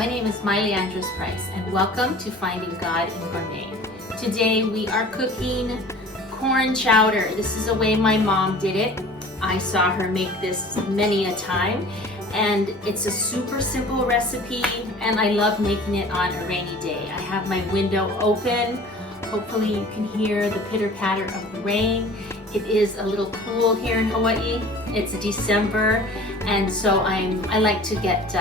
My name is Andrus-Price and welcome to Finding God in Gourmet. Today we are cooking corn chowder. This is the way my mom did it. I saw her make this many a time and it's a super simple recipe and I love making it on a rainy day. I have my window open. Hopefully you can hear the pitter-patter of the rain. It is a little cool here in Hawaii. It's December and so I like to get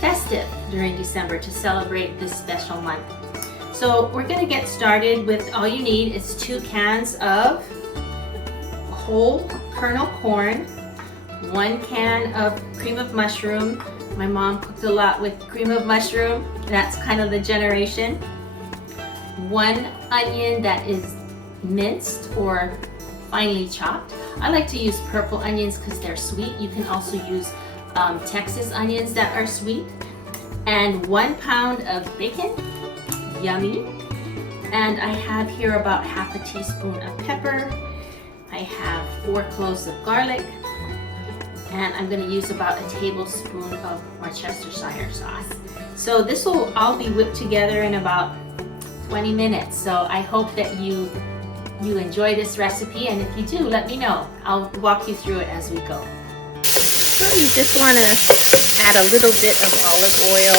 festive during December to celebrate this special month. So we're going to get started with all you need is 2 cans of whole kernel corn, 1 can of cream of mushroom. My mom cooked a lot with cream of mushroom. That's kind of the generation. 1 onion that is minced or finely chopped. I like to use purple onions because they're sweet. You can also use Texas onions that are sweet, and 1 pound of bacon, yummy. And I have here about half a teaspoon of pepper. I have 4 cloves of garlic, and I'm going to use about a tablespoon of Worcestershire sauce. So this will all be whipped together in about 20 minutes. So I hope that you enjoy this recipe, and if you do, let me know. I'll walk you through it as we go. So you just want to add a little bit of olive oil,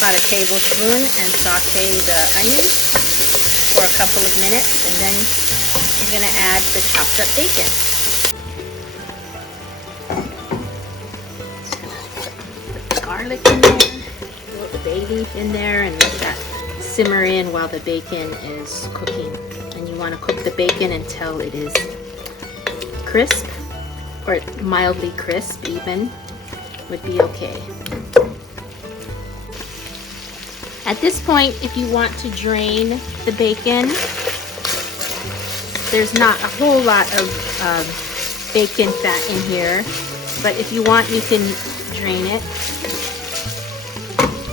about a tablespoon, and saute the onions for a couple of minutes, and then you're going to add the chopped up bacon. Put the garlic in there, put the bay leaf in there, and let that simmer in while the bacon is cooking. And you want to cook the bacon until it is crisp, or mildly crisp even would be okay. At this point, if you want to drain the bacon, there's not a whole lot of bacon fat in here, but if you want, you can drain it.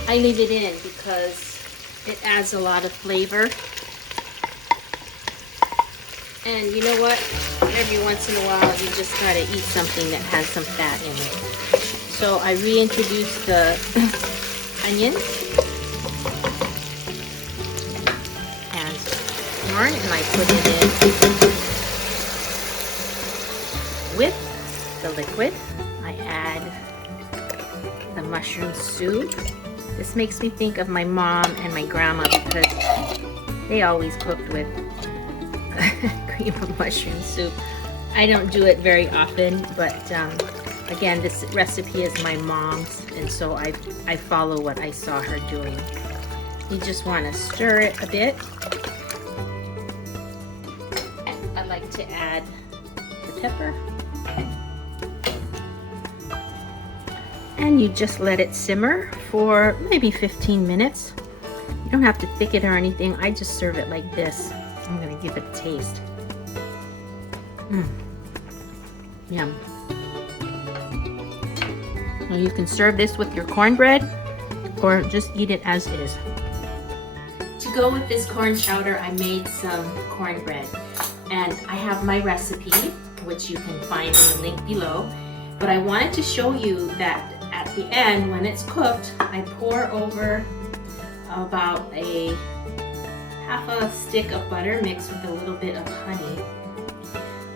I leave it in because it adds a lot of flavor. And you know what? Every once in a while, you just gotta eat something that has some fat in it. So I reintroduce the onions and corn, and I put it in with the liquid. I add the mushroom soup. This makes me think of my mom and my grandma because they always cooked with cream of mushroom soup. I don't do it very often, but again, this recipe is my mom's, and so I follow what I saw her doing. You just want to stir it a bit. I like to add the pepper, and you just let it simmer for maybe 15 minutes. You don't have to thicken it or anything. I just serve it like this. I'm going to give it a taste. Yum. Now you can serve this with your cornbread or just eat it as is. To go with this corn chowder, I made some cornbread, and I have my recipe, which you can find in the link below. But I wanted to show you that at the end, when it's cooked, I pour over about a half a stick of butter mixed with a little bit of honey,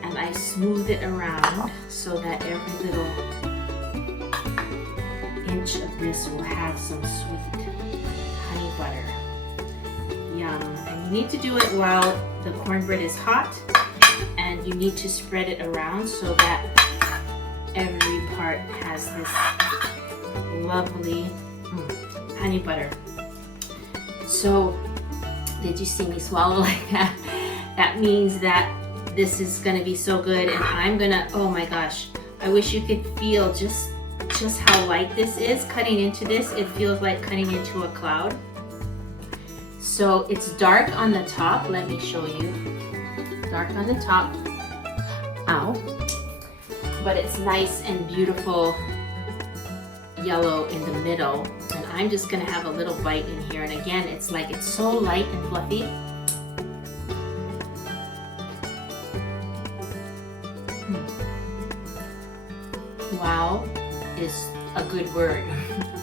and I smooth it around so that every little inch of this will have some sweet honey butter. Yum. And you need to do it while the cornbread is hot, and you need to spread it around so that every part has this lovely honey butter. So did you see me swallow like that? That means that this is gonna be so good, and I'm gonna, oh my gosh, I wish you could feel just how light this is. Cutting into this, it feels like cutting into a cloud. So it's dark on the top. Let me show you. Dark on the top. Ow. But it's nice and beautiful yellow in the middle. And I'm just gonna have a little bite in here. And again, it's like it's so light and fluffy. Wow, is a good word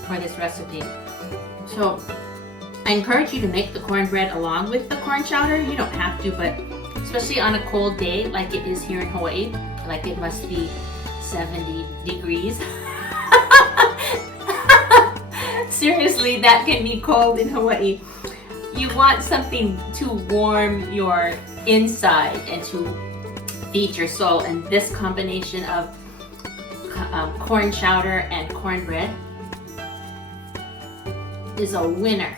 for this recipe. So I encourage you to make the cornbread along with the corn chowder. You don't have to, but especially on a cold day like it is here in Hawaii, like it must be 70 degrees. Seriously, that can be cold in Hawaii. You want something to warm your inside and to feed your soul, and this combination of corn chowder and cornbread is a winner.